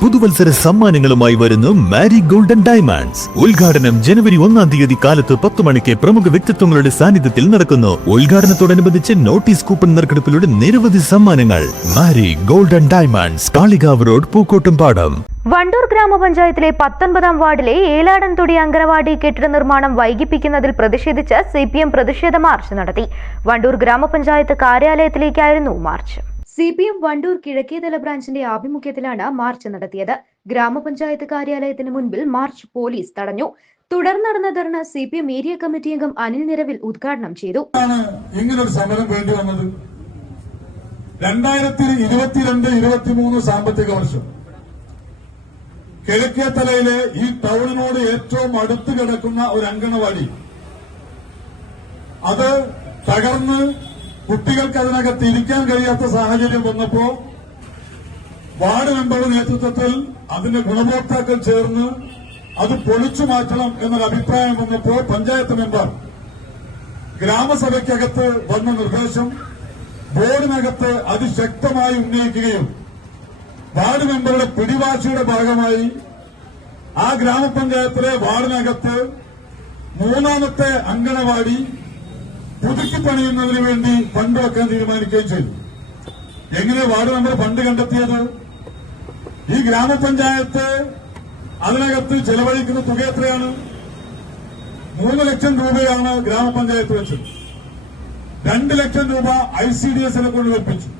പുതുവത്സര സമ്മാനങ്ങളുമായി വരുന്നു മാരി golden diamonds. ഉദ്ഘാടനം ജനുവരി 1-ാം തീയതി കാലത്ത് 10 മണിക്ക് പ്രമുഖ വ്യക്തിത്വങ്ങളുടെ സാന്നിധ്യത്തിൽ നടക്കുന്നു. ഉദ്ഘാടനത്തോടനുബന്ധിച്ച് നോട്ടീസ് കൂപ്പൺ നറുക്കെടുപ്പിലൂടെ നിരവധി സമ്മാനങ്ങൾ. Mari golden diamonds, Kalikavu road, Pookkottumpadam. Wandoor ഗ്രാമപഞ്ചായത്തിലെ 19-ാം വാർഡിലെ ഏലാടൻതൊടി അങ്കണവാടി കെട്ടിട നിർമ്മാണം വൈകിപ്പിക്കുന്നതിൽ പ്രതിഷേധിച്ച് CPM പ്രതിഷേധ മാർച്ച് നടത്തി. വണ്ടൂർ ഗ്രാമപഞ്ചായത്ത് കാര്യാലയത്തിലേക്കായിരുന്നു മാർച്ച്. CPM വണ്ടൂർ കിഴക്കേതല ബ്രാഞ്ചിന്റെ ആഭിമുഖ്യത്തിലാണ് മാർച്ച് നടത്തിയത്. ഗ്രാമപഞ്ചായത്ത് കാര്യാലയത്തിന് മുൻപിൽ മാർച്ച് പോലീസ് തടഞ്ഞു. തുടർന്ന് നടന്ന ധർണ CPM ഏരിയ കമ്മിറ്റി അംഗം അനിൽ നിരവിൽ ഉദ്ഘാടനം ചെയ്തു. ഇങ്ങനൊരു സമരം വേണ്ടി വന്നത് 2022-23 സാമ്പത്തിക വർഷം കിഴക്കേത്തലയിലെ ഈ ടൗണിനോട് ഏറ്റവും അടുത്ത് കിടക്കുന്ന ഒരു അങ്കണവാടി അത് തകർന്ന് കുട്ടികൾക്ക് അതിനകത്ത് ഇരിക്കാൻ കഴിയാത്ത സാഹചര്യം വന്നപ്പോ വാർഡ് മെമ്പറുടെ നേതൃത്വത്തിൽ അതിന്റെ ഗുണഭോക്താക്കൾ ചേർന്ന് അത് പൊളിച്ചു മാറ്റണം എന്നൊരു അഭിപ്രായം വന്നപ്പോ പഞ്ചായത്ത് മെമ്പർ ഗ്രാമസഭയ്ക്കകത്ത് വന്ന നിർദ്ദേശം ബോർഡിനകത്ത് അതിശക്തമായി ഉന്നയിക്കുകയും വാർഡ് മെമ്പറുടെ പിടിവാശിയുടെ ഭാഗമായി ആ ഗ്രാമപഞ്ചായത്തിലെ വാർഡിനകത്ത് 3ാമത്തെ അങ്കണവാടി പുതുക്കി പണിയുന്നതിന് വേണ്ടി ഫണ്ട് വെക്കാൻ തീരുമാനിക്കുകയും ചെയ്തു. എങ്ങനെ വാർഡ് മെമ്പർ ഫണ്ട് കണ്ടെത്തിയത്? ഈ ഗ്രാമപഞ്ചായത്ത് അതിനകത്ത് ചെലവഴിക്കുന്ന തുക എത്രയാണ്? 3 ലക്ഷം രൂപയാണ് ഗ്രാമപഞ്ചായത്ത് വെച്ചത്. 2 ലക്ഷം രൂപ ICDS-നെ കൊണ്ട് വെപ്പിച്ചു.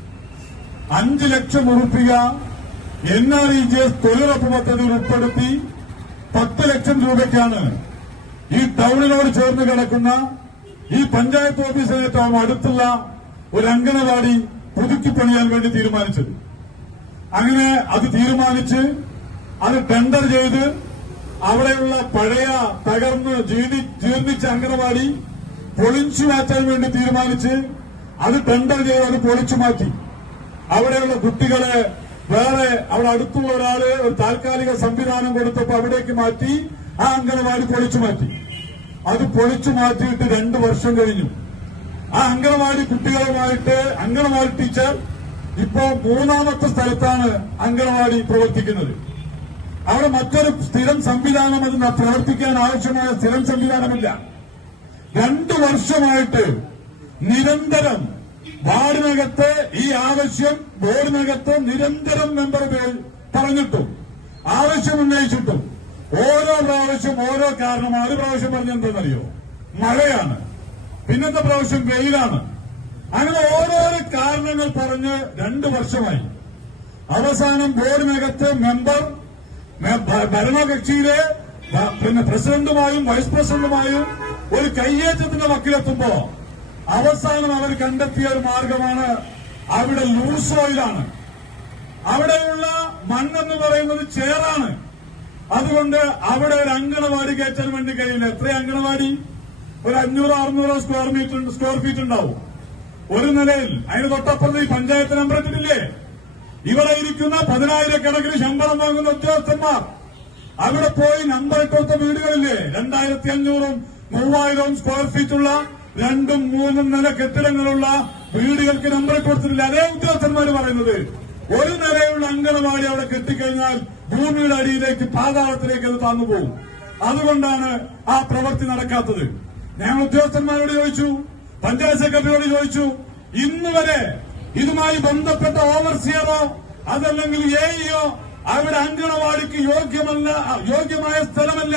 5 ലക്ഷം ഉറുപ്പിക NREGS തൊഴിലുറപ്പ് പദ്ധതിയിൽ ഉൾപ്പെടുത്തി 10 ലക്ഷം രൂപയ്ക്കാണ് ഈ ടൗണിനോട് ചേർന്ന് കിടക്കുന്ന ഈ പഞ്ചായത്ത് ഓഫീസിന് ഏറ്റവും അടുത്തുള്ള ഒരു അങ്കണവാടി പുതുക്കി പണിയാൻ വേണ്ടി തീരുമാനിച്ചത്. അങ്ങനെ അത് തീരുമാനിച്ച് അത് ടെൻഡർ ചെയ്ത് അവിടെയുള്ള പഴയ തകർന്ന് ജീർണിച്ച അങ്കണവാടി പൊളിച്ചു മാറ്റാൻ വേണ്ടി തീരുമാനിച്ച് അത് ടെൻഡർ ചെയ്ത് അത് പൊളിച്ചു മാറ്റി. അവിടെയുള്ള കുട്ടികളെ വേറെ അവിടെ അടുത്തുള്ള ഒരാള് ഒരു താൽക്കാലിക സംവിധാനം കൊടുത്തപ്പോൾ അവിടേക്ക് മാറ്റി ആ അങ്കണവാടി പൊളിച്ചു മാറ്റി. അത് പൊളിച്ചു മാറ്റിയിട്ട് 2 വർഷം കഴിഞ്ഞു. ആ അങ്കണവാടി കുട്ടികളുമായിട്ട് അങ്കണവാടി ടീച്ചർ ഇപ്പോ 3ാമത്തെ സ്ഥലത്താണ് അങ്കണവാടി പ്രവർത്തിക്കുന്നത്. അവിടെ മറ്റൊരു സ്ഥിരം സംവിധാനം അത് പ്രവർത്തിക്കാൻ ആവശ്യമായ സ്ഥിരം സംവിധാനമില്ല. 2 വർഷമായിട്ട് നിരന്തരം വാർഡിനകത്ത് ഈ ആവശ്യം ബോർഡിനകത്ത് നിരന്തരം മെമ്പർ പറഞ്ഞിട്ടും ആവശ്യം ഉന്നയിച്ചിട്ടും ഓരോ പ്രാവശ്യം ഓരോ കാരണമാണ്. ഒരു പ്രാവശ്യം പറഞ്ഞെന്തെന്നറിയോ? മഴയാണ്. പിന്നത്തെ പ്രാവശ്യം വെയിലാണ്. അങ്ങനെ ഓരോരോ കാരണങ്ങൾ പറഞ്ഞ് 2 വർഷമായി. അവസാനം ബോർഡിനകത്ത് മെമ്പർ ഭരണകക്ഷിയിലെ പ്രസിഡന്റുമായും വൈസ് പ്രസിഡന്റുമായും ഒരു കയ്യേറ്റത്തിന്റെ വക്കിലെത്തുമ്പോ അവസാനം അവർ കണ്ടെത്തിയ ഒരു മാർഗമാണ് അവിടെ ലൂസ് ഓയിലാണ്. അവിടെയുള്ള മണ്ണെന്ന് പറയുന്നത് ചേറാണ്. അതുകൊണ്ട് അവിടെ ഒരു അങ്കണവാടി കയറ്റാൻ വേണ്ടി കഴിയില്ല. എത്ര അങ്കണവാടി? ഒരു 500-600 സ്ക്വയർ ഫീറ്റ് ഉണ്ടാവും ഒരു നിലയിൽ. അതിന് തൊട്ടപ്പുറത്ത് ഈ പഞ്ചായത്ത് നമ്പർ ഇട്ടിട്ടില്ലേ? ഇവിടെ ഇരിക്കുന്ന 10,000-കണക്കിന് ശമ്പളം വാങ്ങുന്ന ഉദ്യോഗസ്ഥന്മാർ അവിടെ പോയി നമ്പർ ഇട്ടുകൊടുത്ത വീടുകളില്ലേ? 2,500-ഉം 3,000-ഉം സ്ക്വയർ ഫീറ്റുള്ള 2ഉം 3ഉം നില കെട്ടിടങ്ങളുള്ള വീടുകൾക്ക് നമ്പർ ഇട്ടുകൊടുത്തിട്ടില്ല. അതേ ഉദ്യോഗസ്ഥന്മാർ പറയുന്നത് ഒരു നിലയുള്ള അങ്കണവാടി അവിടെ കെട്ടിക്കഴിഞ്ഞാൽ ഭൂമിയുടെ അടിയിലേക്ക് പാതാളത്തിലേക്ക് അത് താന്നുപോകും. അതുകൊണ്ടാണ് ആ പ്രവൃത്തി നടക്കാത്തത്. ഞങ്ങൾ ഉദ്യോഗസ്ഥന്മാരോട് ചോദിച്ചു, പഞ്ചായത്ത് സെക്രട്ടറിയോട് ചോദിച്ചു. ഇന്ന് വരെ ഇതുമായി ബന്ധപ്പെട്ട ഓവർസിയറോ അതല്ലെങ്കിൽ AEO അവിടെ അങ്കണവാടിക്ക് യോഗ്യമായ സ്ഥലമല്ല,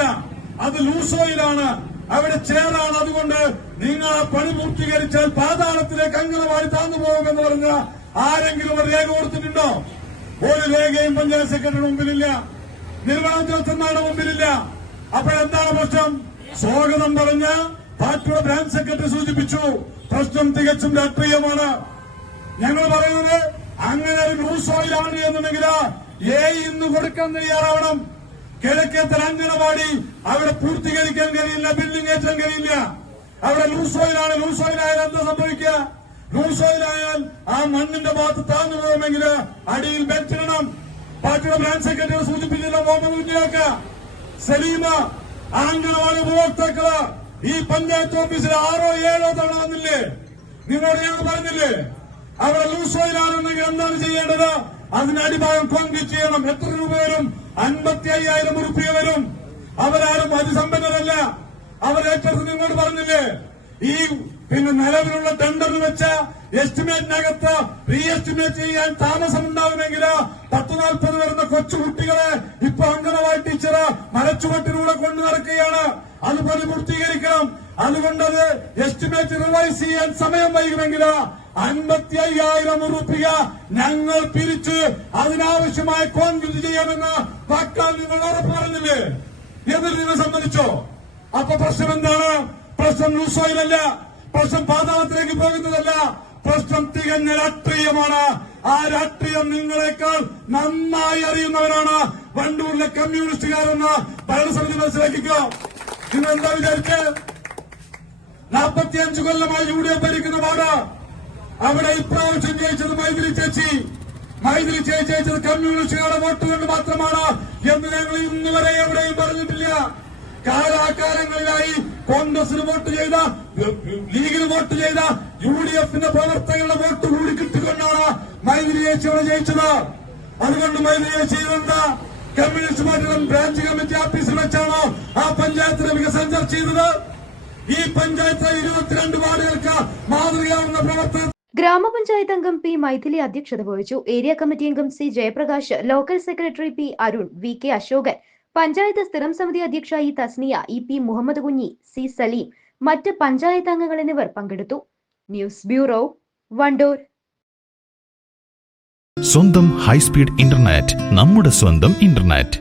അത് ലൂസോയിലാണ്, അവിടെ ചേറാണ്. അതുകൊണ്ട് നിങ്ങൾ ആ പണി പൂർത്തീകരിച്ചാൽ പാതാളത്തിലേക്ക് അങ്കണവാടി താന്നുപോകുമെന്ന് പറഞ്ഞ ആരെങ്കിലും ഒരു രേഖ കൊടുത്തിട്ടുണ്ടോ? ഒരു രേഖയും പഞ്ചായത്ത് സെക്രട്ടറിയുടെ മുമ്പിലില്ല, നിർവഹണ ഉദ്യോഗസ്ഥന്മാരുടെ മുമ്പിലില്ല. അപ്പോഴെന്താണ് പ്രശ്നം? സ്വാഗതം പറഞ്ഞ് പാർട്ടിയുടെ ബ്രാഞ്ച് സെക്രട്ടറി സൂചിപ്പിച്ചു, പ്രശ്നം തികച്ചും രാഷ്ട്രീയമാണ്. ഞങ്ങൾ പറയുന്നത് അങ്ങനെ ഒരു ലൂസ് ഓയിലാണ് എന്നുണ്ടെങ്കിൽ ഇന്ന് കൊടുക്കാൻ തയ്യാറാവണം. കിഴക്കേത്തല അങ്കണവാടി അവിടെ പൂർത്തീകരിക്കാൻ കഴിയില്ല, ബിൽഡിംഗ് കയറ്റാൻ കഴിയില്ല. അവിടെ ലൂസ് ഓയിലാണ്. ലൂസ് ഓയിലായാൽ എന്താ സംഭവിക്കുക? ലൂസ് ഓയിലായാൽ ആ മണ്ണിന്റെ ഭാഗത്ത് താന്നു പോകുമെങ്കിൽ അടിയിൽ ബെറ്റിടണം. പാർട്ടിയുടെ ബ്രാഞ്ച് സെക്രട്ടറി സൂചിപ്പിച്ചില്ല. മുഹമ്മദ് സലീമ അങ്കണവാടി ഉപഭോക്താക്കള് ഈ പഞ്ചായത്ത് ഓഫീസിൽ 6-7 തവണ വന്നില്ലേ? നിങ്ങളോട് ഞങ്ങൾ പറഞ്ഞില്ലേ? അവിടെ ലൂസ് ഓയിലാണെന്നെങ്കിൽ എന്താണ് ചെയ്യേണ്ടത്? അതിനടിഭാഗം കോൺക്രീറ്റ് ചെയ്യണം. എത്ര രൂപ വരും? 55,000 ഉറുപ്പിക വരും. അവരാരും അതിസമ്പന്നരല്ല. അവരേറ്റെടുത്ത് നിങ്ങളോട് പറഞ്ഞില്ലേ, ഈ നിലവിലുള്ള ടെൻഡറിൽ വെച്ച എസ്റ്റിമേറ്റിനകത്ത് റീ എസ്റ്റിമേറ്റ് ചെയ്യാൻ താമസമുണ്ടാവുമെങ്കിൽ 10-40 വരുന്ന കൊച്ചുകുട്ടികളെ ഇപ്പൊ അംഗനവാടി ടീച്ചർ മരച്ചുവട്ടിലൂടെ കൊണ്ടു നടക്കുകയാണ്. അതുപോലെ പൂർത്തീകരിക്കണം. അതുകൊണ്ടത് എസ്റ്റിമേറ്റ് റിവൈസ് ചെയ്യാൻ സമയം വൈകുമെങ്കിൽ 55,000 ഉറുപ്പിക ഞങ്ങൾ പിരിച്ച് അതിനാവശ്യമായ കോൺക്രീറ്റ് ചെയ്യാമെന്ന് വാക്കാൽ നിങ്ങൾ ഉറപ്പ് പറഞ്ഞില്ലേ? എന്നിട്ട് നിങ്ങൾ സമ്മതിച്ചോ? അപ്പൊ പ്രശ്നം എന്താണ്? പ്രശ്നം ലൂസോയിലല്ല, പ്രശ്നം പാതാളത്തിലേക്ക് പോകുന്നതല്ല, പ്രശ്നം തികഞ്ഞ രാഷ്ട്രീയമാണ്. ആ രാഷ്ട്രീയം നിങ്ങളെക്കാൾ നന്നായി അറിയുന്നവരാണ് വണ്ടൂരിലെ കമ്മ്യൂണിസ്റ്റുകാരെന്ന് ഭരണസമിതി മനസ്സിലാക്കിക്കോ. നിങ്ങൾ എന്താ വിചാരിച്ച്? 45 കൊല്ലമായി UDF ഭരിക്കുന്ന പാട്. അവിടെ ഇപ്രാവശ്യം ജയിച്ചത് മൈഥിലി ചേച്ചി ജയിച്ചത് കമ്മ്യൂണിസ്റ്റുകാരുടെ വോട്ട് കൊണ്ട് മാത്രമാണ് എന്ന് ഞങ്ങൾ ഇന്നുവരെ എവിടെയും പറഞ്ഞിട്ടില്ല. കാലാകാലങ്ങളിലായി കോൺഗ്രസിന് വോട്ട് ചെയ്ത, ലീഗിന് വോട്ട് ചെയ്ത UDFന്റെ പ്രവർത്തകരുടെ വോട്ട് കൂടി കിട്ടിക്കൊണ്ടാണ് മൈഥിലി ചേച്ചി അവിടെ ജയിച്ചത്. അതുകൊണ്ട് മൈഥിലി ചേച്ചി എന്താ കമ്മ്യൂണിസ്റ്റ് പാർട്ടിയുടെ ബ്രാഞ്ച് കമ്മിറ്റി ഓഫീസിൽ വെച്ചാണോ ആ പഞ്ചായത്തിലെ വികസനം ചർച്ച ചെയ്തത്? ഈ പഞ്ചായത്തിലെ 22 വാർഡുകൾക്ക് മാതൃകയാവുന്ന പ്രവർത്തനം. ഗ്രാമപഞ്ചായത്ത് അംഗം പി മൈഥിലി അധ്യക്ഷത വഹിച്ചു. ഏരിയ കമ്മിറ്റി അംഗം C Jayaprakash, local secretary P Arun, V K Ashokan, panchayat സ്ഥിരം സമിതി അധ്യക്ഷ E Thasniya, E P Muhammad Kunhi, C Saleem, മറ്റ് പഞ്ചായത്ത് അംഗങ്ങൾ എന്നിവർ പങ്കെടുത്തു. News bureau, Wandoor. സ്വന്തം ഹൈസ്പീഡ് ഇന്റർനെറ്റ്, നമ്മുടെ സ്വന്തം ഇന്റർനെറ്റ്.